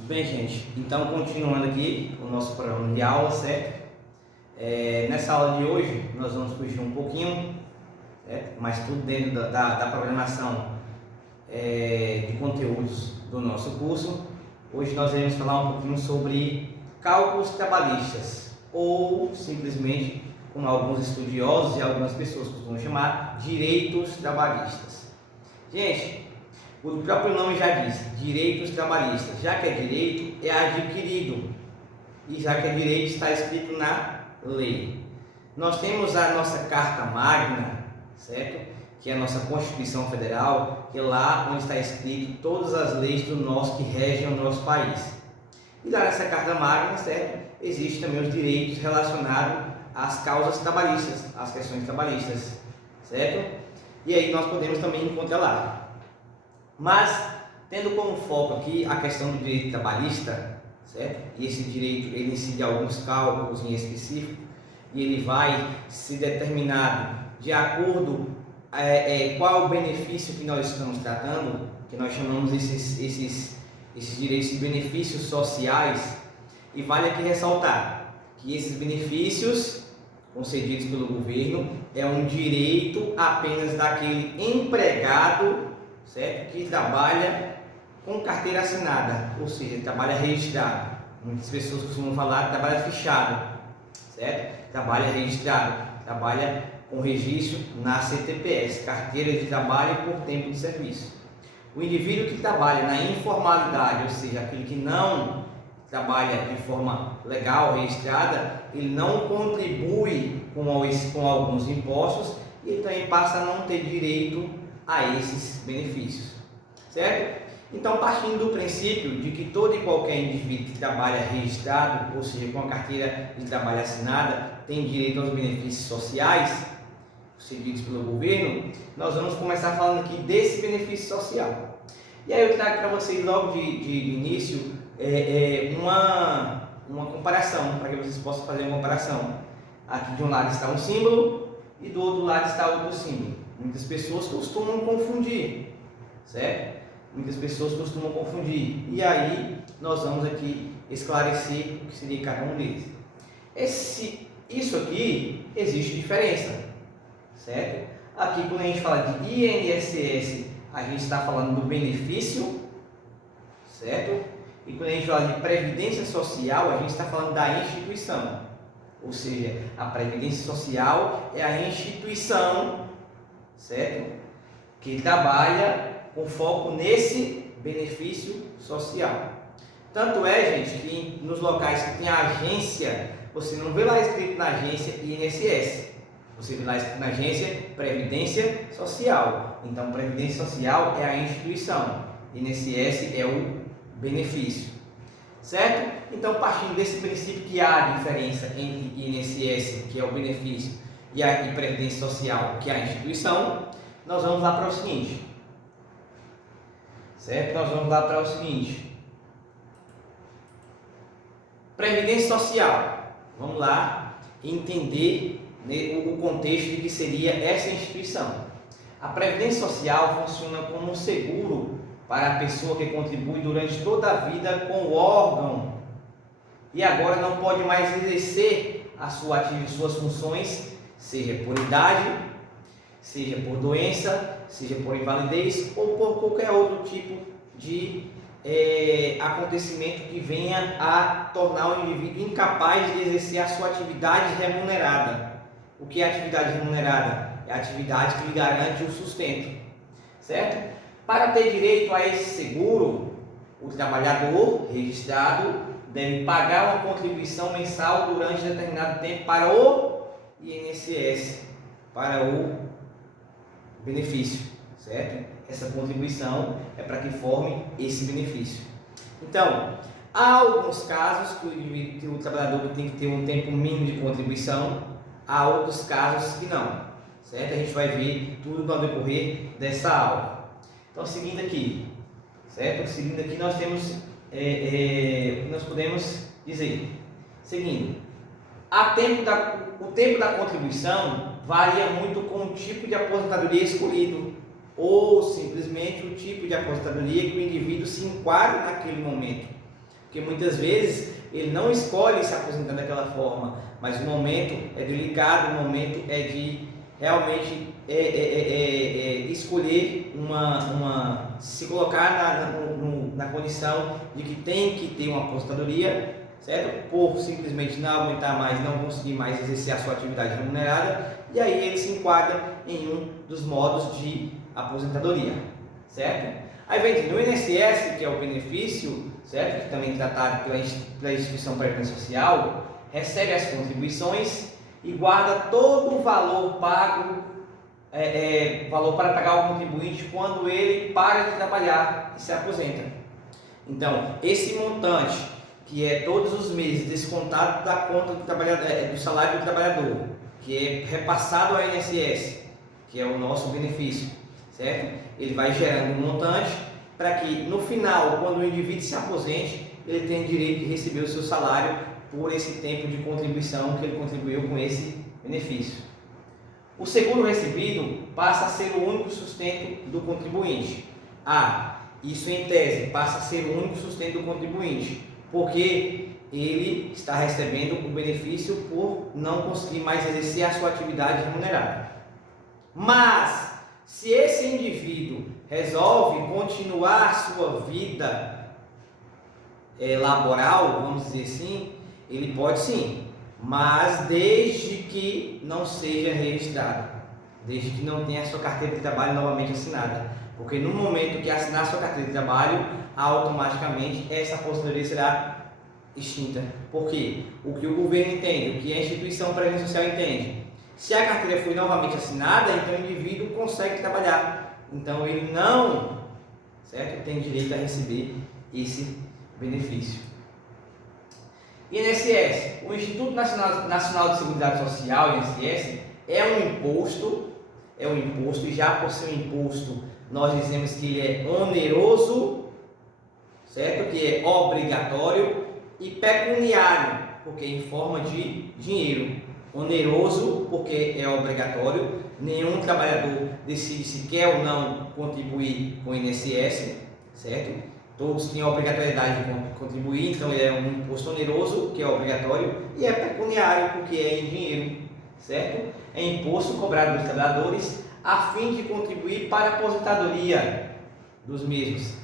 Bem, gente, então continuando aqui o nosso programa de aula, certo? Nessa aula de hoje nós vamos fugir um pouquinho, certo? Mas tudo dentro da programação de conteúdos do nosso curso. Hoje nós iremos falar um pouquinho sobre cálculos trabalhistas, ou simplesmente, como alguns estudiosos e algumas pessoas costumam chamar, direitos trabalhistas. Gente, o próprio nome já diz, direitos trabalhistas. Já que é direito, é adquirido. E já que é direito, está escrito na lei. Nós temos a nossa Carta Magna, certo? Que é a nossa Constituição Federal, que é lá onde está escrito todas as leis do nosso que regem o nosso país. E lá nessa Carta Magna, certo? Existem também os direitos relacionados às causas trabalhistas, às questões trabalhistas, certo? E aí nós podemos também encontrar lá. Mas, tendo como foco aqui a questão do direito trabalhista, certo? E esse direito, ele incide alguns cálculos em específico, e ele vai ser determinado de acordo qual o benefício que nós estamos tratando, que nós chamamos esses direitos de benefícios sociais, e vale aqui ressaltar que esses benefícios concedidos pelo governo é um direito apenas daquele empregado, certo? Que trabalha com carteira assinada, ou seja, trabalha registrado. Muitas pessoas costumam falar trabalha fichado, certo? Trabalha registrado, trabalha com registro na CTPS, Carteira de Trabalho por Tempo de Serviço. O indivíduo que trabalha na informalidade, ou seja, aquele que não trabalha de forma legal, registrada, ele não contribui com alguns impostos e ele também passa a não ter direito a esses benefícios, certo? Então, partindo do princípio de que todo e qualquer indivíduo que trabalha registrado, ou seja, com a carteira de trabalho assinada, tem direito aos benefícios sociais cedidos pelo governo, nós vamos começar falando aqui desse benefício social. E aí eu trago para vocês logo de início uma comparação, para que vocês possam fazer uma comparação. Aqui de um lado está um símbolo e do outro lado está outro símbolo. Muitas pessoas costumam confundir, certo? Muitas pessoas costumam confundir. E aí nós vamos aqui esclarecer o que seria cada um deles. Isso aqui existe diferença, certo? Aqui quando a gente fala de INSS, a gente está falando do benefício, certo? E quando a gente fala de Previdência Social, a gente está falando da instituição. Ou seja, a Previdência Social é a instituição, certo? Que trabalha com foco nesse benefício social. Tanto é, gente, que nos locais que tem a agência, você não vê lá escrito na agência INSS, você vê lá escrito na agência Previdência Social. Então, Previdência Social é a instituição, INSS é o benefício, certo? Então, partindo desse princípio que há diferença entre INSS, que é o benefício, e Previdência Social, que é a instituição, nós vamos lá para o seguinte, certo? Nós vamos lá para o seguinte, Previdência Social, vamos lá entender, né, o contexto de que seria essa instituição. A Previdência Social funciona como um seguro para a pessoa que contribui durante toda a vida com o órgão e agora não pode mais exercer suas funções, seja por idade, seja por doença, seja por invalidez ou por qualquer outro tipo de acontecimento que venha a tornar o indivíduo incapaz de exercer a sua atividade remunerada. O que é atividade remunerada? É a atividade que lhe garante o sustento, certo? Para ter direito a esse seguro, o trabalhador registrado deve pagar uma contribuição mensal durante determinado tempo para o INSS, para o benefício, certo? Essa contribuição é para que forme esse benefício. Então, há alguns casos que o trabalhador tem que ter um tempo mínimo de contribuição, há outros casos que não, certo? A gente vai ver tudo no decorrer dessa aula. Então, seguindo aqui, certo? Seguindo aqui, nós temos o que nós podemos dizer. Seguindo, o tempo da contribuição varia muito com o tipo de aposentadoria escolhido ou simplesmente o tipo de aposentadoria que o indivíduo se enquadra naquele momento. porque muitas vezes ele não escolhe se aposentar daquela forma, mas o momento é delicado, o momento é de realmente escolher se colocar na condição de que tem que ter uma aposentadoria, certo? Por simplesmente não aguentar mais, não conseguir mais exercer a sua atividade remunerada, e aí ele se enquadra em um dos modos de aposentadoria, certo? Aí vem no INSS, que é o benefício, certo? Que também é tratado pela instituição previdenciária social, recebe as contribuições e guarda todo o valor pago, valor para pagar ao contribuinte quando ele para de trabalhar e se aposenta. Então, esse montante, que é todos os meses descontado da conta do salário do trabalhador, que é repassado ao INSS, que é o nosso benefício, certo? Ele vai gerando um montante para que no final, quando o indivíduo se aposente, ele tenha direito de receber o seu salário por esse tempo de contribuição que ele contribuiu com esse benefício. O seguro recebido passa a ser o único sustento do contribuinte. Isso em tese passa a ser o único sustento do contribuinte, porque ele está recebendo o benefício por não conseguir mais exercer a sua atividade remunerada. Mas, se esse indivíduo resolve continuar a sua vida laboral, vamos dizer assim, ele pode sim, mas desde que não seja registrado, desde que não tenha a sua carteira de trabalho novamente assinada, porque no momento que assinar a sua carteira de trabalho, automaticamente essa aposentadoria será extinta. Porque o que o governo entende, o que a instituição previdenciária social entende, se a carteira foi novamente assinada, então o indivíduo consegue trabalhar, então ele não, certo, tem direito a receber esse benefício. INSS, o Instituto Nacional de Seguridade Social, INSS, é um imposto, e já por ser um imposto, nós dizemos que ele é oneroso, certo? Que é obrigatório, e pecuniário, porque em forma de dinheiro. Oneroso, porque é obrigatório, nenhum trabalhador decide se quer ou não contribuir com o INSS, certo? Todos têm a obrigatoriedade de contribuir, então ele é um imposto oneroso, que é obrigatório, e é pecuniário, porque é em dinheiro, certo? É imposto cobrado dos trabalhadores a fim de contribuir para a aposentadoria dos mesmos.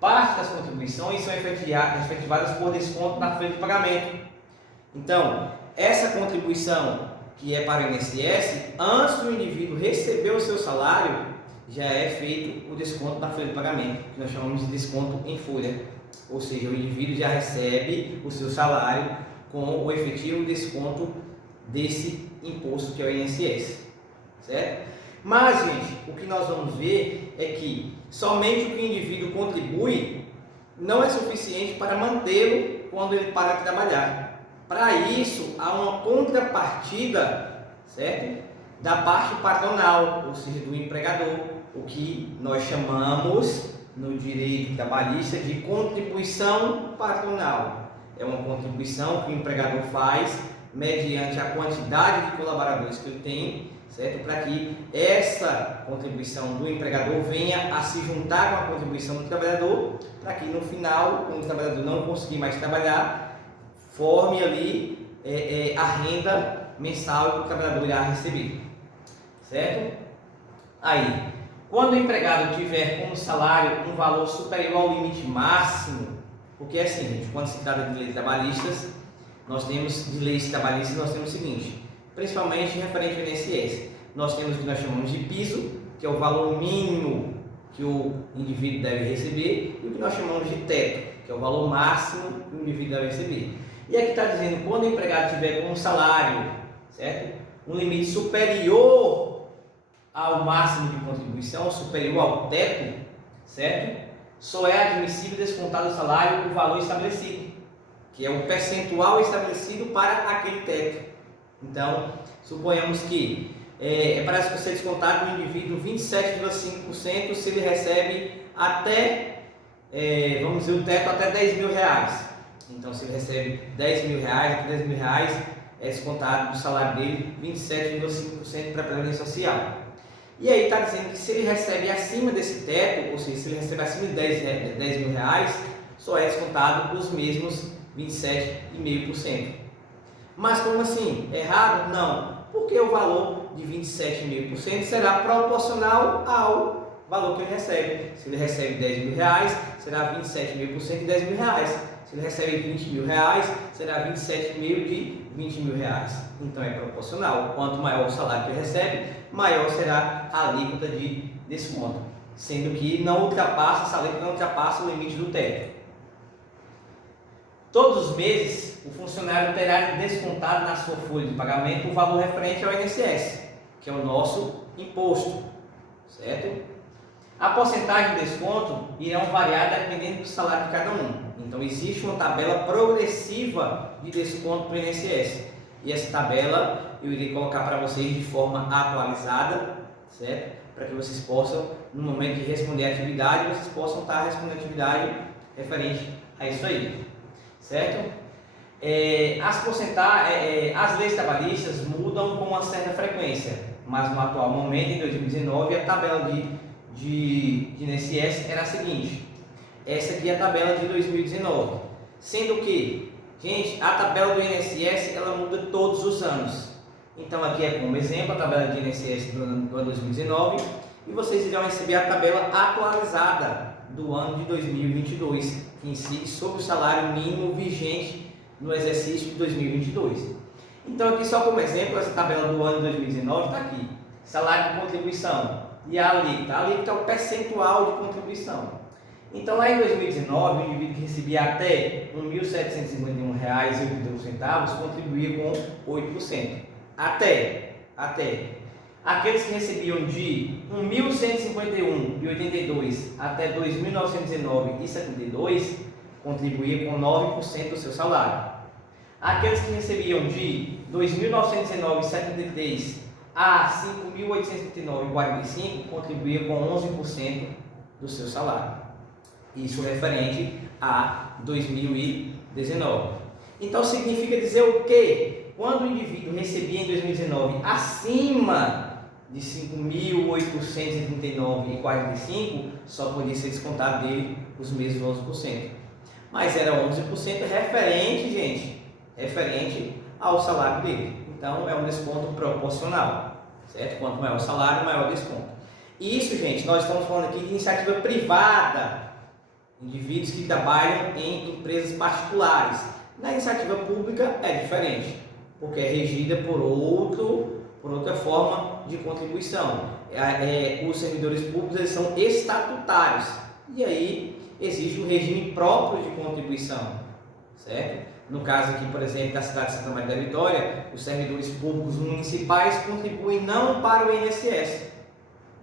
Parte das contribuições são efetivadas por desconto na folha de pagamento. Então, essa contribuição que é para o INSS, antes do indivíduo receber o seu salário, já é feito o desconto na folha de pagamento, que nós chamamos de desconto em folha. Ou seja, o indivíduo já recebe o seu salário com o efetivo desconto desse imposto que é o INSS, certo? Mas, gente, o que nós vamos ver é que somente o que o indivíduo contribui não é suficiente para mantê-lo quando ele para de trabalhar. Para isso, há uma contrapartida, certo? Da parte patronal, ou seja, do empregador, o que nós chamamos no direito trabalhista de contribuição patronal. É uma contribuição que o empregador faz mediante a quantidade de colaboradores que ele tem, certo? Para que essa contribuição do empregador venha a se juntar com a contribuição do trabalhador, para que no final, quando o trabalhador não conseguir mais trabalhar, forme ali a renda mensal que o trabalhador irá receber, certo? Aí, quando o empregado tiver como salário um valor superior ao limite máximo, porque é assim, gente, quando se trata de leis trabalhistas, nós temos o seguinte, principalmente referente ao INSS, nós temos o que nós chamamos de piso, que é o valor mínimo que o indivíduo deve receber, e o que nós chamamos de teto, que é o valor máximo que o indivíduo deve receber. E aqui está dizendo, quando o empregado tiver como salário, certo, um limite superior ao máximo de contribuição, superior ao teto, certo, só é admissível descontar do salário o valor estabelecido, que é o percentual estabelecido para aquele teto. Então, suponhamos que para ser descontado do indivíduo 27,5% se ele recebe até, vamos dizer, o teto até 10 mil reais. Então, se ele recebe 10 mil reais, até 10 mil reais, é descontado do salário dele 27,5% para a Previdência Social. E aí está dizendo que se ele recebe acima desse teto, ou seja, se ele recebe acima de 10 mil reais, só é descontado os mesmos 27,5%. Mas como assim? Errado? Não, porque o valor de 27,5% será proporcional ao valor que ele recebe. Se ele recebe 10 mil reais, será 27,5% de 10 mil reais. Se ele recebe 20 mil reais, será 27,5% de 20 mil reais. Então é proporcional. Quanto maior o salário que ele recebe, maior será a alíquota de desconto. Sendo que não ultrapassa, essa alíquota não ultrapassa o limite do teto. Todos os meses, o funcionário terá descontado na sua folha de pagamento o valor referente ao INSS, que é o nosso imposto, certo? A porcentagem de desconto irão variar dependendo do salário de cada um. Então, existe uma tabela progressiva de desconto para o INSS. E essa tabela eu irei colocar para vocês de forma atualizada, certo? Para que vocês possam, no momento de responder a atividade, vocês possam estar respondendo a atividade referente a isso aí. Certo? As leis trabalhistas mudam com uma certa frequência, mas no atual momento, em 2019, a tabela de INSS era a seguinte. Essa aqui é a tabela de 2019, sendo que, gente, a tabela do INSS ela muda todos os anos. Então aqui é como exemplo a tabela de INSS do ano 2019 e vocês irão receber a tabela atualizada do ano de 2022, que incide sobre o salário mínimo vigente no exercício de 2022. Então aqui só como exemplo, essa tabela do ano de 2019 está aqui. Salário de contribuição e a alíquota. A alíquota é o percentual de contribuição. Então lá em 2019, o indivíduo que recebia até R$ 1.751,82 contribuía com 8%. Até. Aqueles que recebiam de R$ 1.151,82 até R$ 2.919,72 contribuía com 9% do seu salário. Aqueles que recebiam de R$ 2.919,73 a R$ 5.839,45 contribuía com 11% do seu salário. Isso referente a 2019. Então significa dizer o quê? Quando o indivíduo recebia em 2019 acima de R$ 5.839,45, só podia ser descontado dele os mesmos 11%. Mas era 11% referente ao salário dele. Então é um desconto proporcional, certo? Quanto maior o salário, maior o desconto. Isso, gente, nós estamos falando aqui de iniciativa privada, indivíduos que trabalham em empresas particulares. Na iniciativa pública é diferente, porque é regida por outra forma de contribuição. Os servidores públicos eles são estatutários e aí existe um regime próprio de contribuição, certo? No caso aqui, por exemplo, da cidade de Santa Maria da Vitória, os servidores públicos municipais contribuem não para o INSS,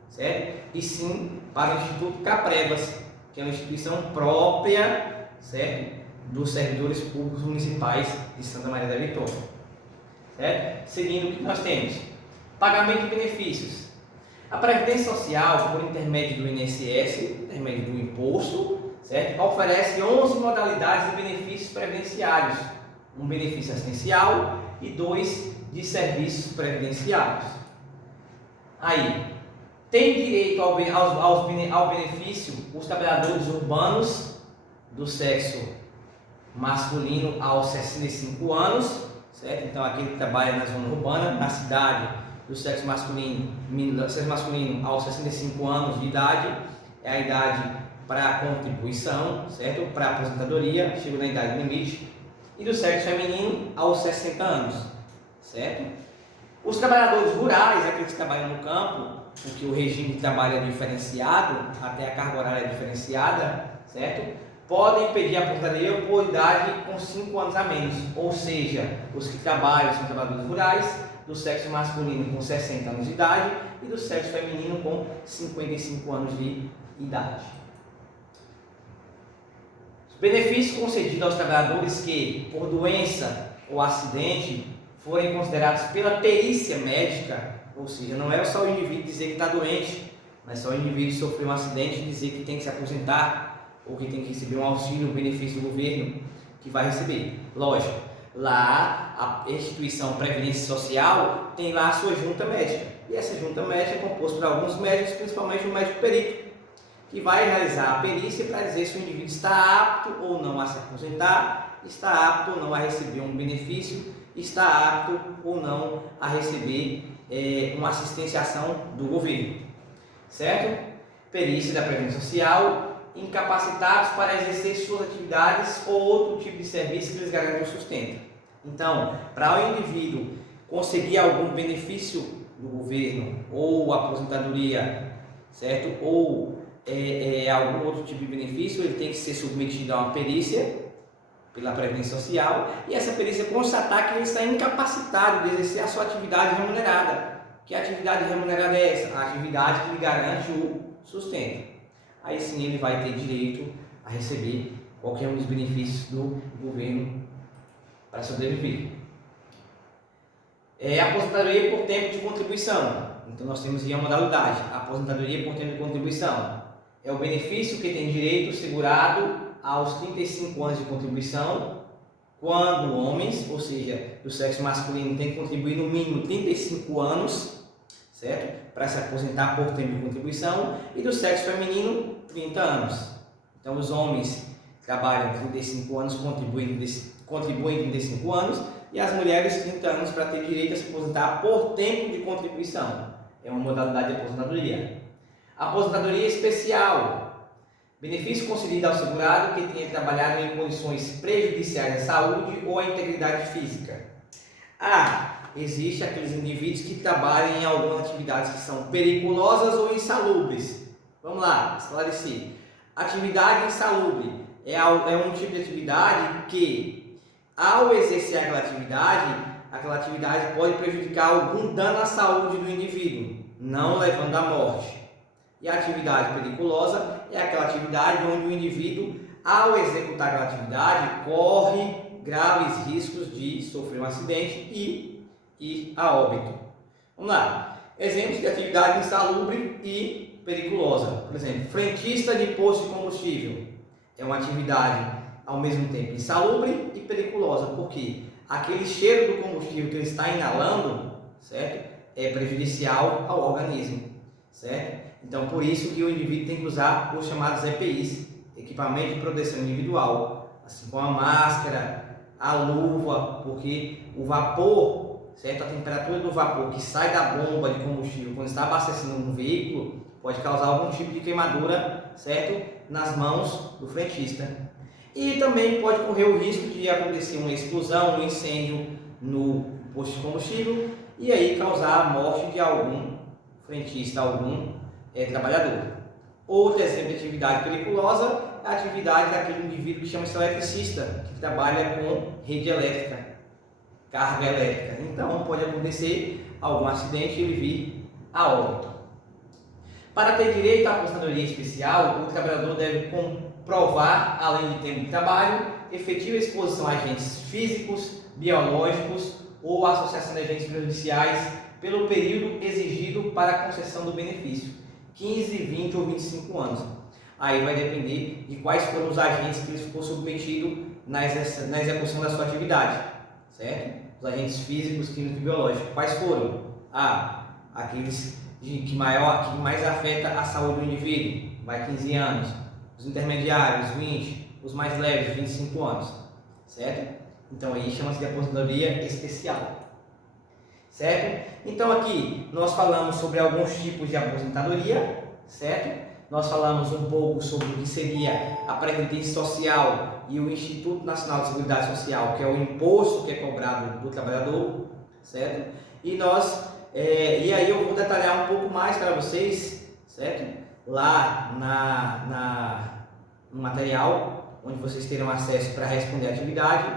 certo? E sim para o Instituto Caprevas, que é uma instituição própria, certo? Dos servidores públicos municipais de Santa Maria da Vitória, certo? Seguindo o que nós temos, pagamento de benefícios. A Previdência Social, por intermédio do INSS, por intermédio do imposto, certo? Oferece 11 modalidades de benefícios previdenciários, um benefício assistencial e 2 de serviços previdenciários. Aí, tem direito ao benefício os trabalhadores urbanos do sexo masculino aos 65 anos, certo? Então aquele que trabalha na zona urbana, na cidade, do sexo masculino aos 65 anos de idade, é a idade para contribuição, certo? Para aposentadoria, chega na idade limite, e do sexo feminino aos 60 anos, certo? Os trabalhadores rurais, aqueles que trabalham no campo, porque o regime de trabalho é diferenciado, até a carga horária é diferenciada, certo? Podem pedir a aposentadoria por idade com 5 anos a menos, ou seja, os que trabalham são trabalhadores rurais, do sexo masculino com 60 anos de idade e do sexo feminino com 55 anos de idade. Os benefícios concedidos aos trabalhadores que, por doença ou acidente, forem considerados pela perícia médica, ou seja, não é só o indivíduo dizer que está doente, mas só o indivíduo sofrer um acidente e dizer que tem que se aposentar ou que tem que receber um auxílio, um benefício do governo que vai receber. Lógico, lá a instituição Previdência Social tem lá a sua junta médica, e essa junta médica é composta por alguns médicos, principalmente o médico perito, que vai realizar a perícia para dizer se o indivíduo está apto ou não a se aposentar, está apto ou não a receber um benefício, está apto ou não a receber uma assistenciação do governo, certo? Perícia da Previdência Social, incapacitados para exercer suas atividades ou outro tipo de serviço que lhes garante o sustento. Então, para o indivíduo conseguir algum benefício do governo, ou aposentadoria, certo? Ou algum outro tipo de benefício, ele tem que ser submetido a uma perícia pela Previdência Social, e essa perícia constatar que ele está incapacitado de exercer a sua atividade remunerada. Que atividade remunerada é essa? A atividade que lhe garante o sustento. Aí sim ele vai ter direito a receber qualquer um dos benefícios do governo para sobreviver. Aposentadoria por tempo de contribuição. Então nós temos aí a modalidade, aposentadoria por tempo de contribuição. É o benefício que tem direito segurado aos 35 anos de contribuição, quando homens, ou seja, do sexo masculino, tem que contribuir no mínimo 35 anos, certo? Para se aposentar por tempo de contribuição, e do sexo feminino, 30 anos. Então os homens trabalham 35 anos, contribuem 35 anos, e as mulheres 30 anos para ter direito a se aposentar por tempo de contribuição. É uma modalidade de aposentadoria. Aposentadoria especial. Benefício concedido ao segurado que tenha trabalhado em condições prejudiciais à saúde ou à integridade física. Existe aqueles indivíduos que trabalham em algumas atividades que são periculosas ou insalubres. Vamos lá, esclarecer. Atividade insalubre é um tipo de atividade que, ao exercer aquela atividade pode prejudicar algum dano à saúde do indivíduo, não levando à morte. E a atividade periculosa é aquela atividade onde o indivíduo, ao executar aquela atividade, corre graves riscos de sofrer um acidente e ir a óbito. Vamos lá. Exemplos de atividade insalubre e periculosa. Por exemplo, frentista de posto de combustível. É uma atividade, ao mesmo tempo, insalubre e periculosa. Por quê? Aquele cheiro do combustível que ele está inalando, certo? É prejudicial ao organismo, certo? Então, por isso que o indivíduo tem que usar os chamados EPIs, equipamento de proteção individual, assim como a máscara, a luva, porque o vapor, certo? A temperatura do vapor que sai da bomba de combustível quando está abastecendo um veículo pode causar algum tipo de queimadura, certo? Nas mãos do frentista. E também pode correr o risco de acontecer uma explosão, um incêndio no posto de combustível e aí causar a morte de algum frentista, algum trabalhador. Outro exemplo de atividade periculosa é a atividade daquele indivíduo que chama-se eletricista, que trabalha com rede elétrica, carga elétrica. Então pode acontecer algum acidente e ele vir a óbito. Para ter direito à aposentadoria especial, o trabalhador deve comprovar, além de tempo de trabalho, efetiva exposição a agentes físicos, biológicos ou associação de agentes prejudiciais pelo período exigido para a concessão do benefício, 15, 20 ou 25 anos. Aí vai depender de quais foram os agentes que ele ficou submetido na execução da sua atividade, certo? Os agentes físicos, químicos e biológicos. Quais foram? Aqueles que mais afeta a saúde do indivíduo, vai 15 anos. Os intermediários, 20. Os mais leves, 25 anos, certo? Então aí chama-se de aposentadoria especial. Certo? Então aqui nós falamos sobre alguns tipos de aposentadoria, certo? Nós falamos um pouco sobre o que seria a Previdência Social e o Instituto Nacional de Seguridade Social, que é o imposto que é cobrado do trabalhador, certo? E aí eu vou detalhar um pouco mais para vocês, certo? Lá no material, onde vocês terão acesso para responder a atividade,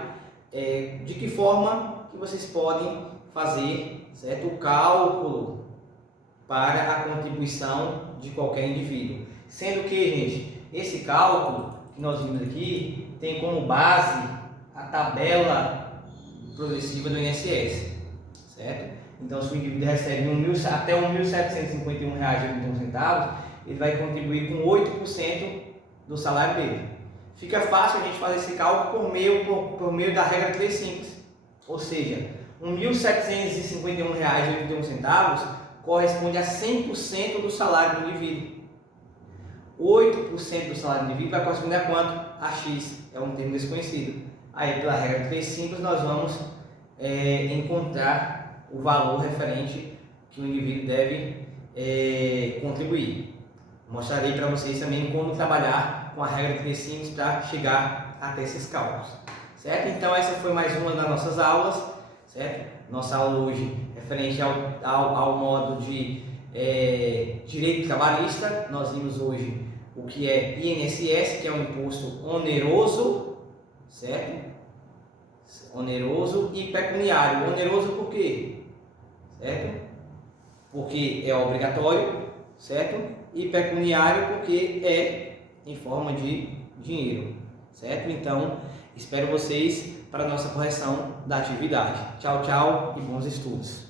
de que forma que vocês podem fazer, certo, o cálculo para a contribuição de qualquer indivíduo. Sendo que, gente, esse cálculo que nós vimos aqui tem como base a tabela progressiva do INSS, certo? Então, se o indivíduo recebe até R$ 1.751,81, ele vai contribuir com 8% do salário dele. Fica fácil a gente fazer esse cálculo por meio da regra 3 simples, ou seja, R$ 1.751,81 corresponde a 100% do salário do indivíduo. 8% do salário indivíduo vai corresponder a quanto? A X, é um termo desconhecido. Aí, pela regra de 3 simples, nós vamos encontrar o valor referente que o indivíduo deve contribuir. Mostrarei para vocês também como trabalhar com a regra de 3 simples para chegar até esses cálculos, certo? Então essa foi mais uma das nossas aulas, certo? Nossa aula hoje referente ao modo de direito trabalhista. Nós vimos hoje o que é INSS, que é um imposto oneroso, certo? Oneroso e pecuniário. Oneroso por quê? Certo? Porque é obrigatório, certo? E pecuniário porque é em forma de dinheiro, certo? Então, espero vocês para a nossa correção da atividade. Tchau, tchau e bons estudos.